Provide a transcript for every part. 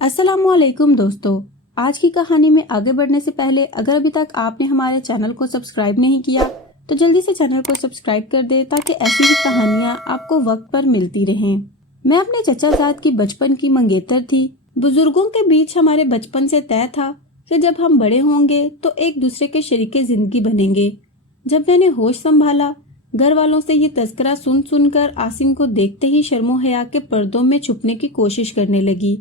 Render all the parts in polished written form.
अस्सलाम वालेकुम दोस्तों। आज की कहानी में आगे बढ़ने से पहले अगर अभी तक आपने हमारे चैनल को सब्सक्राइब नहीं किया तो जल्दी से चैनल को सब्सक्राइब कर दे ताकि ऐसी ही कहानियाँ आपको वक्त पर मिलती रहें। मैं अपने चचा जाद की बचपन की मंगेतर थी। बुजुर्गों के बीच हमारे बचपन से तय था कि जब हम बड़े होंगे तो एक दूसरे के शरीके जिंदगी बनेंगे। जब मैंने होश संभाला, घर वालों से ये तस्करा सुन सुनकर आसिम को देखते ही शर्मो हया के पर्दों में छुपने की कोशिश करने लगी।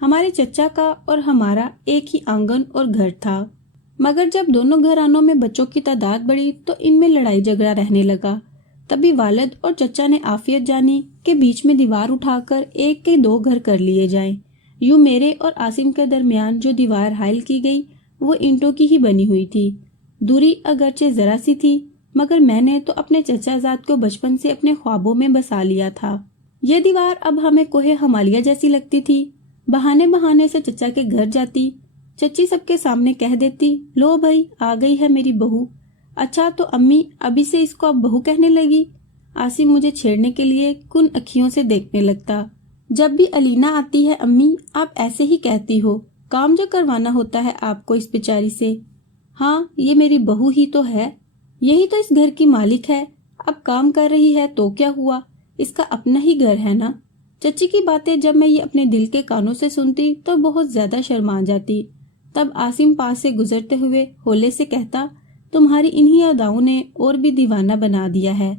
हमारे चचा का और हमारा एक ही आंगन और घर था, मगर जब दोनों घरानों में बच्चों की तादाद बढ़ी तो इनमें लड़ाई झगड़ा रहने लगा। तभी वालिद और चचा ने आफियत जानी कि बीच में दीवार उठाकर एक के दो घर कर लिए जाएं। यूं मेरे और आसिम के दरमियान जो दीवार हायल की गई वो ईंटों की ही बनी हुई थी। दूरी अगरचे जरा सी थी, मगर मैंने तो अपने चचा जाद को बचपन से अपने ख्वाबों में बसा लिया था। ये दीवार अब हमें कोहे हमालिया जैसी लगती थी। बहाने बहाने से चचा के घर जाती, चची सबके सामने कह देती, लो भाई आ गई है मेरी बहू। अच्छा तो अम्मी अभी से इसको अब बहू कहने लगी। आसिम मुझे छेड़ने के लिए कुन अखियों से देखने लगता। जब भी अलीना आती है अम्मी आप ऐसे ही कहती हो, काम जो करवाना होता है आपको इस बेचारी से। हाँ ये मेरी बहू ही तो है, यही तो इस घर की मालिक है। अब काम कर रही है तो क्या हुआ, इसका अपना ही घर है ना। चची की बातें जब मैं ये अपने दिल के कानों से सुनती तो बहुत ज्यादा शर्मा जाती। तब आसिम पास से गुजरते हुए होले से कहता, तुम्हारी इन्हीं अदाओं ने और भी दीवाना बना दिया है।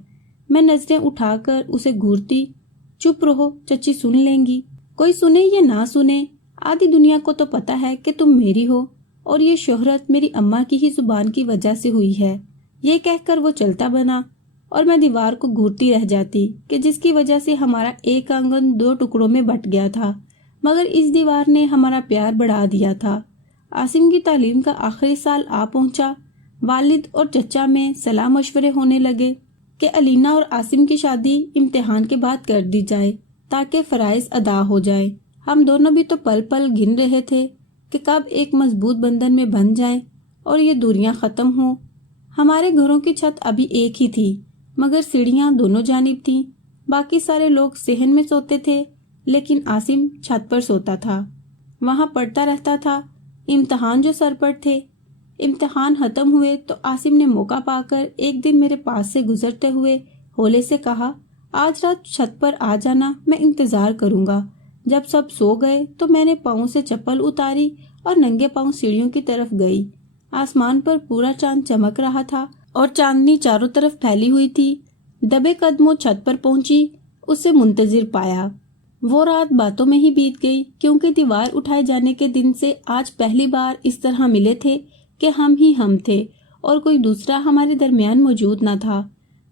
मैं नजरें उठाकर उसे घूरती, चुप रहो चची सुन लेंगी। कोई सुने या ना सुने, आधी दुनिया को तो पता है कि तुम मेरी हो और ये शोहरत मेरी अम्मा की ही जुबान की वजह से हुई है। ये कहकर वो चलता बना और मैं दीवार को घूरती रह जाती कि जिसकी वजह से हमारा एक आंगन दो टुकड़ों में बट गया था, मगर इस दीवार ने हमारा प्यार बढ़ा दिया था। आसिम की तालीम का आखिरी साल आ पहुंचा। वालिद और चचा में सलाह मशवरे होने लगे कि अलीना और आसिम की शादी इम्तिहान के बाद कर दी जाए ताकि फराइज अदा हो जाए। हम दोनों भी तो पल पल गिन रहे थे कि कब एक मजबूत बंधन में बन जाए और ये दूरियां खत्म हो। हमारे घरों की छत अभी एक ही थी, मगर सीढ़ियां दोनों जानिब थीं। बाकी सारे लोग सेहन में सोते थे, लेकिन आसिम छत पर सोता था, वहां पढ़ता रहता था। इम्तिहान जो सर पर थे, इम्तिहान खत्म हुए तो आसिम ने मौका पाकर एक दिन मेरे पास से गुजरते हुए होले से कहा, आज रात छत पर आ जाना, मैं इंतजार करूंगा। जब सब सो गए तो मैंने पाँव से चप्पल उतारी और नंगे पाँव सीढ़ियों की तरफ गई। आसमान पर पूरा चांद चमक रहा था और चांदनी चारों तरफ फैली हुई थी। दबे कदमों छत पर पहुंची, उसे मुंतजिर पाया। वो रात बातों में ही बीत गई, क्योंकि दीवार उठाए जाने के दिन से आज पहली बार इस तरह मिले थे कि हम ही हम थे और कोई दूसरा हमारे दरमियान मौजूद न था।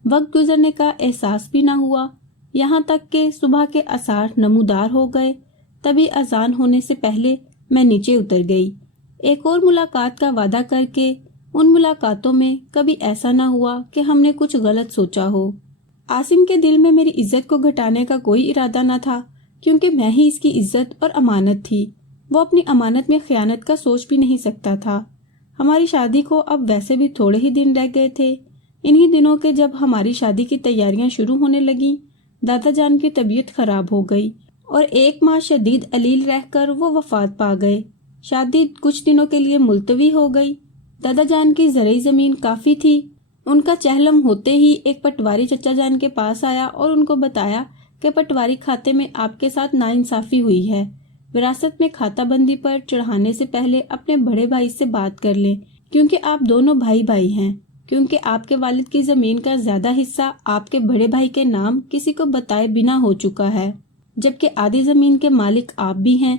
वक्त गुजरने का एहसास भी न हुआ, यहाँ तक कि सुबह के आसार नमूदार हो गए। तभी अजान होने से पहले मैं नीचे उतर गई, एक और मुलाकात का वादा करके। उन मुलाकातों में कभी ऐसा ना हुआ कि हमने कुछ गलत सोचा हो। आसिम के दिल में मेरी इज्जत को घटाने का कोई इरादा न था, क्योंकि मैं ही इसकी इज्जत और अमानत थी। वो अपनी अमानत में खयानत का सोच भी नहीं सकता था। हमारी शादी को अब वैसे भी थोड़े ही दिन रह गए थे। इन्हीं दिनों के जब हमारी शादी की तैयारियां शुरू होने लगी, दादा जान की तबीयत खराब हो गई और 1 माह शदीद अलील रहकर वो वफात पा गए। शादी कुछ दिनों के लिए मुलतवी हो गई। दादा जान की ज़रई ज़मीन काफ़ी थी। उनका चहलम होते ही एक पटवारी चचा जान के पास आया और उनको बताया कि पटवारी खाते में आपके साथ नाइंसाफ़ी हुई है। विरासत में खाता बंदी पर चढ़ाने से पहले अपने बड़े भाई से बात कर लें, क्योंकि आप दोनों भाई भाई हैं। क्योंकि आपके वालिद की ज़मीन का ज़्यादा हिस्सा आपके बड़े भाई के नाम किसी को बताए बिना हो चुका है, जबकि आधी ज़मीन के मालिक आप भी हैं।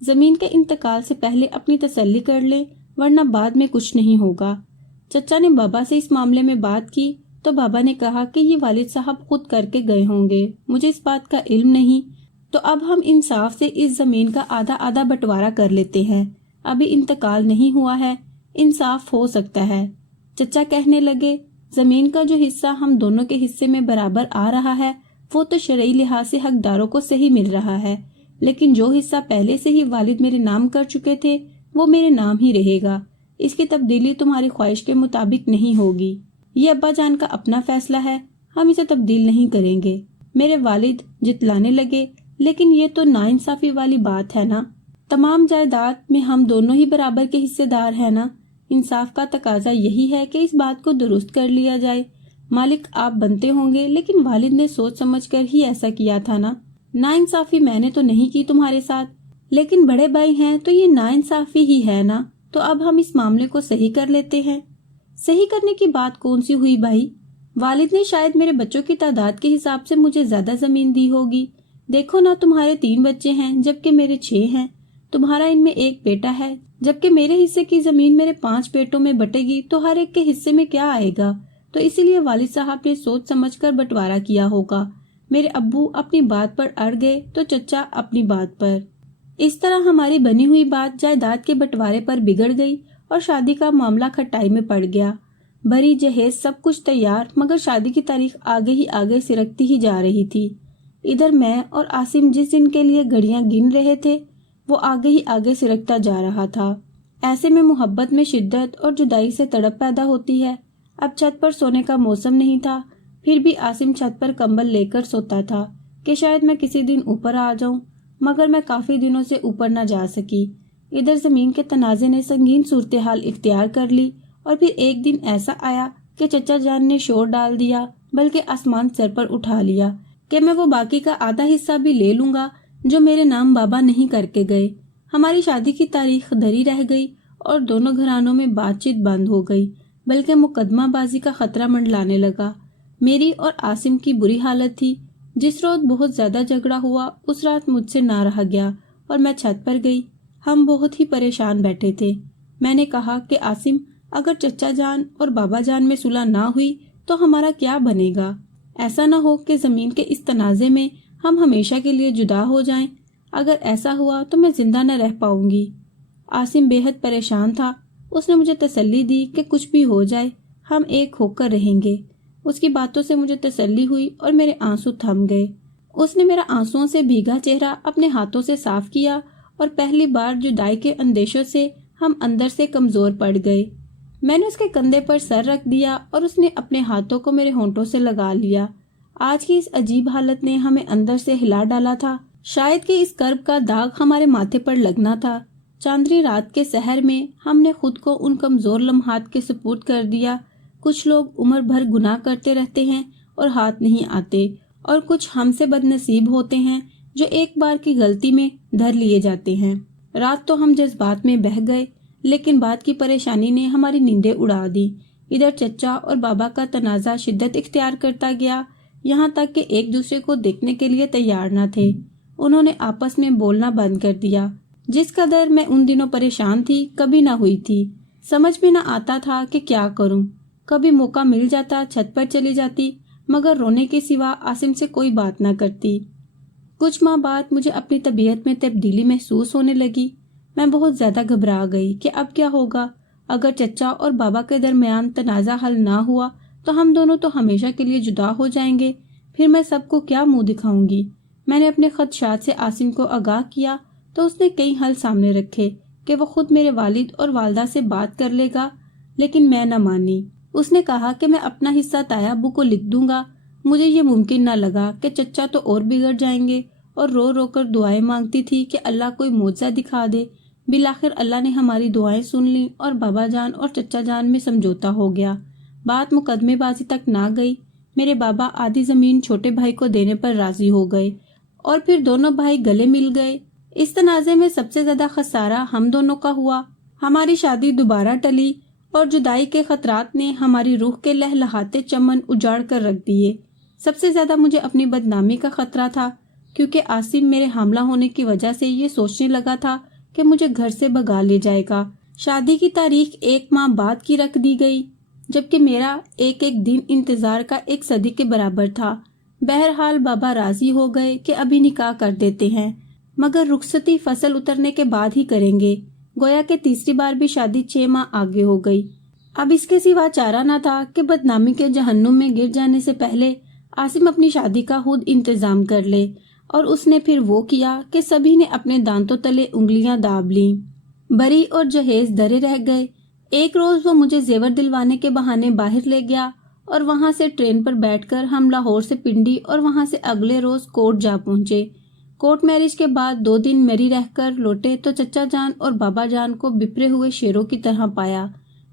ज़मीन के इंतकाल से पहले अपनी तसल्ली कर लें, वरना बाद में कुछ नहीं होगा। चचा ने बाबा से इस मामले में बात की तो बाबा ने कहा कि ये वालिद साहब खुद करके गए होंगे, मुझे इस बात का इल्म नहीं। तो अब हम इंसाफ से इस जमीन का आधा आधा बंटवारा कर लेते हैं। अभी इंतकाल नहीं हुआ है, इंसाफ हो सकता है। चचा कहने लगे, जमीन का जो हिस्सा हम दोनों के हिस्से में बराबर आ रहा है वो तो शरई लिहाज से हकदारों को सही मिल रहा है, लेकिन जो हिस्सा पहले से ही वालिद मेरे नाम कर चुके थे वो मेरे नाम ही रहेगा। इसकी तब्दीली तुम्हारी ख्वाहिश के मुताबिक नहीं होगी। ये अब्बा जान का अपना फैसला है, हम इसे तब्दील नहीं करेंगे। मेरे वालिद जितलाने लगे, लेकिन ये तो नाइंसाफी वाली बात है ना। तमाम जायदाद में हम दोनों ही बराबर के हिस्सेदार हैं ना। इंसाफ का तकाजा यही है कि इस बात को दुरुस्त कर लिया जाए। मालिक आप बनते होंगे, लेकिन वालिद ने सोच समझकर ही ऐसा किया था ना। नाइंसाफी मैंने तो नहीं की तुम्हारे साथ, लेकिन बड़े भाई हैं तो ये नाइंसाफी ही है ना। तो अब हम इस मामले को सही कर लेते हैं। सही करने की बात कौन सी हुई भाई? वालिद ने शायद मेरे बच्चों की तादाद के हिसाब से मुझे ज्यादा जमीन दी होगी। देखो ना, तुम्हारे 3 बच्चे हैं जबकि मेरे 6 हैं। तुम्हारा इनमें एक बेटा है, जबकि मेरे हिस्से की जमीन मेरे 5 बेटों में बटेगी तो हर एक के हिस्से में क्या आएगा। तो इसीलिए वालिद साहब ने सोच समझकर बंटवारा किया होगा। मेरे अब्बू अपनी बात पर अड़ गए तो चचा अपनी बात पर। इस तरह हमारी बनी हुई बात जायदाद के बंटवारे पर बिगड़ गई और शादी का मामला खटाई में पड़ गया। भरी जहेज सब कुछ तैयार, मगर शादी की तारीख आगे ही आगे सिरकती ही जा रही थी। इधर मैं और आसिम जिस दिन के लिए घड़ियां गिन रहे थे, वो आगे ही आगे सिरकता जा रहा था। ऐसे में मोहब्बत में शिद्दत और जुदाई से तड़प पैदा होती है। अब छत पर सोने का मौसम नहीं था, फिर भी आसिम छत पर कंबल लेकर सोता था कि शायद मैं किसी दिन ऊपर आ जाऊं, मगर मैं काफी दिनों से ऊपर न जा सकी। इधर जमीन के तनाजे ने संगीन सूरत हाल इख्तियार कर ली और फिर एक दिन ऐसा आया कि चचा जान ने शोर डाल दिया, बल्कि आसमान सर पर उठा लिया कि मैं वो बाकी का आधा हिस्सा भी ले लूंगा जो मेरे नाम बाबा नहीं करके गए। हमारी शादी की तारीख धरी रह गई और दोनों घरानों में बातचीत बंद हो गई, बल्कि मुकदमाबाजी का खतरा मंडलाने लगा। मेरी और आसिम की बुरी हालत थी। जिस रोज बहुत ज्यादा झगड़ा हुआ उस रात मुझसे ना रहा गया और मैं छत पर गई। हम बहुत ही परेशान बैठे थे। मैंने कहा कि आसिम, अगर चचा जान और बाबा जान में सुलह ना हुई तो हमारा क्या बनेगा? ऐसा ना हो कि जमीन के इस तनाजे में हम हमेशा के लिए जुदा हो जाएं। अगर ऐसा हुआ तो मैं जिंदा न रह पाऊंगी। आसिम बेहद परेशान था। उसने मुझे तसल्ली दी कि कुछ भी हो जाए हम एक होकर रहेंगे। उसकी बातों से मुझे तसल्ली हुई और मेरे आंसू थम गए। उसने मेरा आंसुओं से भीगा चेहरा अपने हाथों से साफ किया और पहली बार जुदाई के अंदेशों से हम अंदर से कमजोर पड़ गए। मैंने उसके कंधे पर सर रख दिया और उसने अपने हाथों को मेरे होंठों से लगा लिया। आज की इस अजीब हालत ने हमें अंदर से हिला डाला था। शायद कि इस कर्ब का दाग हमारे माथे पर लगना था। चांदनी रात के सहर में हमने खुद को उन कमजोर लम्हात के सुपुर्द कर दिया। कुछ लोग उम्र भर गुनाह करते रहते हैं और हाथ नहीं आते, और कुछ हमसे बदनसीब होते हैं जो एक बार की गलती में धर लिए जाते हैं। रात तो हम जज्बात में बह गए, लेकिन बाद की परेशानी ने हमारी नींदें उड़ा दी। इधर चचा और बाबा का तनाजा शिद्दत इख्तियार करता गया, यहाँ तक कि एक दूसरे को देखने के लिए तैयार न थे। उन्होंने आपस में बोलना बंद कर दिया। जिस कदर मैं उन दिनों परेशान थी कभी ना हुई थी। समझ में न आता था कि क्या करूं। कभी मौका मिल जाता छत पर चली जाती, मगर रोने के सिवा आसिम से कोई बात न करती। कुछ माह बाद मुझे अपनी तबीयत में तब्दीली महसूस होने लगी। मैं बहुत ज्यादा घबरा गई कि अब क्या होगा। अगर चचा और बाबा के दरमियान तनाजा हल ना हुआ तो हम दोनों तो हमेशा के लिए जुदा हो जाएंगे। फिर मैं सबको क्या मुंह दिखाऊंगी। मैंने अपने खदशात से आसिम को आगाह किया तो उसने कई हल सामने रखे कि वो खुद मेरे वालिद और वालदा से बात कर लेगा, लेकिन मैं न मानी। उसने कहा कि मैं अपना हिस्सा ताया अब्बू को लिख दूंगा। मुझे ये मुमकिन न लगा कि चचा तो और बिगड़ जाएंगे, और रो रो कर दुआएं मांगती थी कि अल्लाह कोई मौजज़ा दिखा दे। बिलाखिर अल्लाह ने हमारी दुआएं सुन ली और बाबा जान और चचा जान में समझौता हो गया। बात मुकदमेबाजी तक ना गई। मेरे बाबा आधी जमीन छोटे भाई को देने पर राजी हो गए और फिर दोनों भाई गले मिल गए। इस तनाजे में सबसे ज्यादा खसारा हम दोनों का हुआ। हमारी शादी दोबारा टली और जुदाई के खतरात ने हमारी रूह के लहलहाते चमन उजाड़ कर रख दिए। सबसे ज्यादा मुझे अपनी बदनामी का खतरा था, क्योंकि आसिम मेरे हमला होने की वजह से ये सोचने लगा था कि मुझे घर से भगा ले जाएगा। शादी की तारीख 1 माह बाद की रख दी गई, जबकि मेरा एक एक दिन इंतजार का 1 सदी के बराबर था। बहरहाल बाबा राजी हो गए कि अभी निकाह कर देते हैं, मगर रुखसती फसल उतरने के बाद ही करेंगे। गोया के तीसरी बार भी शादी 6 माह आगे हो गई। अब इसके सिवा चारा न था कि बदनामी के जहन्नुम में गिर जाने से पहले आसिम अपनी शादी का खुद इंतजाम कर ले, और उसने फिर वो किया कि सभी ने अपने दांतों तले उंगलियां दाब लीं। बरी और जहेज धरे रह गए। एक रोज वो मुझे जेवर दिलवाने के बहाने बाहर ले गया और वहां से ट्रेन पर बैठकर हम लाहौर से पिंडी और वहां से अगले रोज कोट जा पहुंचे। कोर्ट मैरिज के बाद 2 दिन मेरी रहकर लौटे तो चचा जान और बाबा जान को बिपरे हुए शेरों की तरह पाया।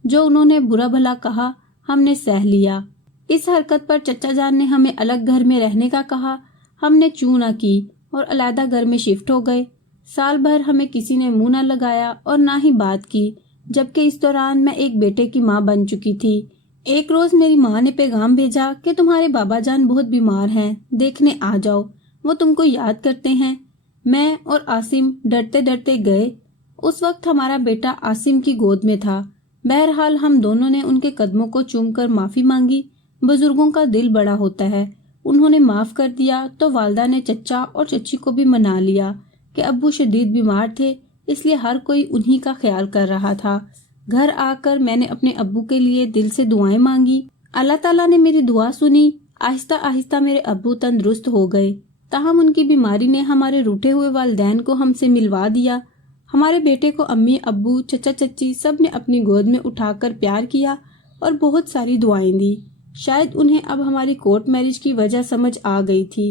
जो उन्होंने बुरा भला कहा हमने सह लिया। इस हरकत पर चचा जान ने हमें अलग घर में रहने का कहा। हमने चूं न की और अलग घर में शिफ्ट हो गए। साल भर हमें किसी ने मुंह न लगाया और ना ही बात की, जबकि इस दौरान मैं एक बेटे की माँ बन चुकी थी। एक रोज मेरी माँ ने पैगाम भेजा कि तुम्हारे बाबा जान बहुत बीमार हैं, देखने आ जाओ, वो तुमको याद करते हैं। मैं और आसिम डरते डरते गए। उस वक्त हमारा बेटा आसिम की गोद में था। बहरहाल हम दोनों ने उनके कदमों को चूमकर माफी मांगी। बुजुर्गों का दिल बड़ा होता है। उन्होंने माफ कर दिया तो वालदा ने चचा और चची को भी मना लिया कि अब्बू शदीद बीमार थे, इसलिए हर कोई उन्हीं का ख्याल कर रहा था। घर आकर मैंने अपने अब्बू के लिए दिल से दुआएं मांगी। अल्लाह ताला ने मेरी दुआ सुनी। आहिस्ता आहिस्ता मेरे अब्बू तंदुरुस्त हो गए। ताहम उनकी बीमारी ने हमारे रूठे हुए वालिदैन को हमसे मिलवा दिया। हमारे बेटे को अम्मी अब्बू चचा चची सब ने अपनी गोद में उठाकर प्यार किया और बहुत सारी दुआएं दी। शायद उन्हें अब हमारी कोर्ट मैरिज की वजह समझ आ गई थी।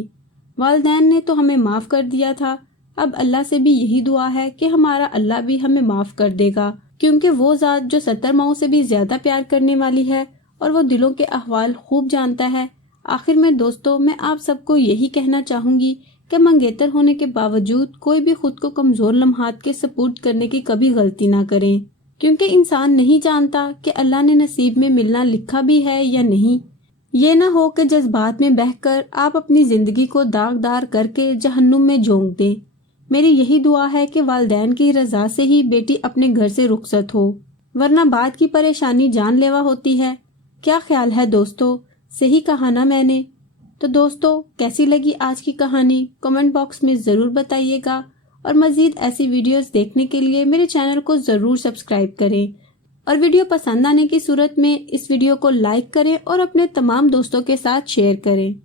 वालिदैन ने तो हमें माफ कर दिया था। अब अल्लाह से भी यही दुआ है कि हमारा अल्लाह भी हमें माफ कर देगा, क्योंकि वो ज़ात जो 70 माओं से भी ज्यादा प्यार करने वाली है और वो दिलों के अहवाल खूब जानता है। आखिर में दोस्तों, मैं आप सबको यही कहना चाहूंगी कि मंगेतर होने के बावजूद कोई भी खुद को कमजोर लम्हात के सपुर्द करने की कभी गलती ना करें, क्योंकि इंसान नहीं जानता कि अल्लाह ने नसीब में मिलना लिखा भी है या नहीं। ये ना हो कि जज्बात में बहकर आप अपनी जिंदगी को दागदार करके जहन्नुम में झोंक दें। मेरी यही दुआ है कि वालिदैन की रजा से ही बेटी अपने घर से रुखसत हो, वरना बाद की परेशानी जानलेवा होती है। क्या ख्याल है दोस्तों, सही कहा ना मैंने? तो दोस्तों, कैसी लगी आज की कहानी कमेंट बॉक्स में ज़रूर बताइएगा और मज़ीद ऐसी वीडियोस देखने के लिए मेरे चैनल को ज़रूर सब्सक्राइब करें और वीडियो पसंद आने की सूरत में इस वीडियो को लाइक करें और अपने तमाम दोस्तों के साथ शेयर करें।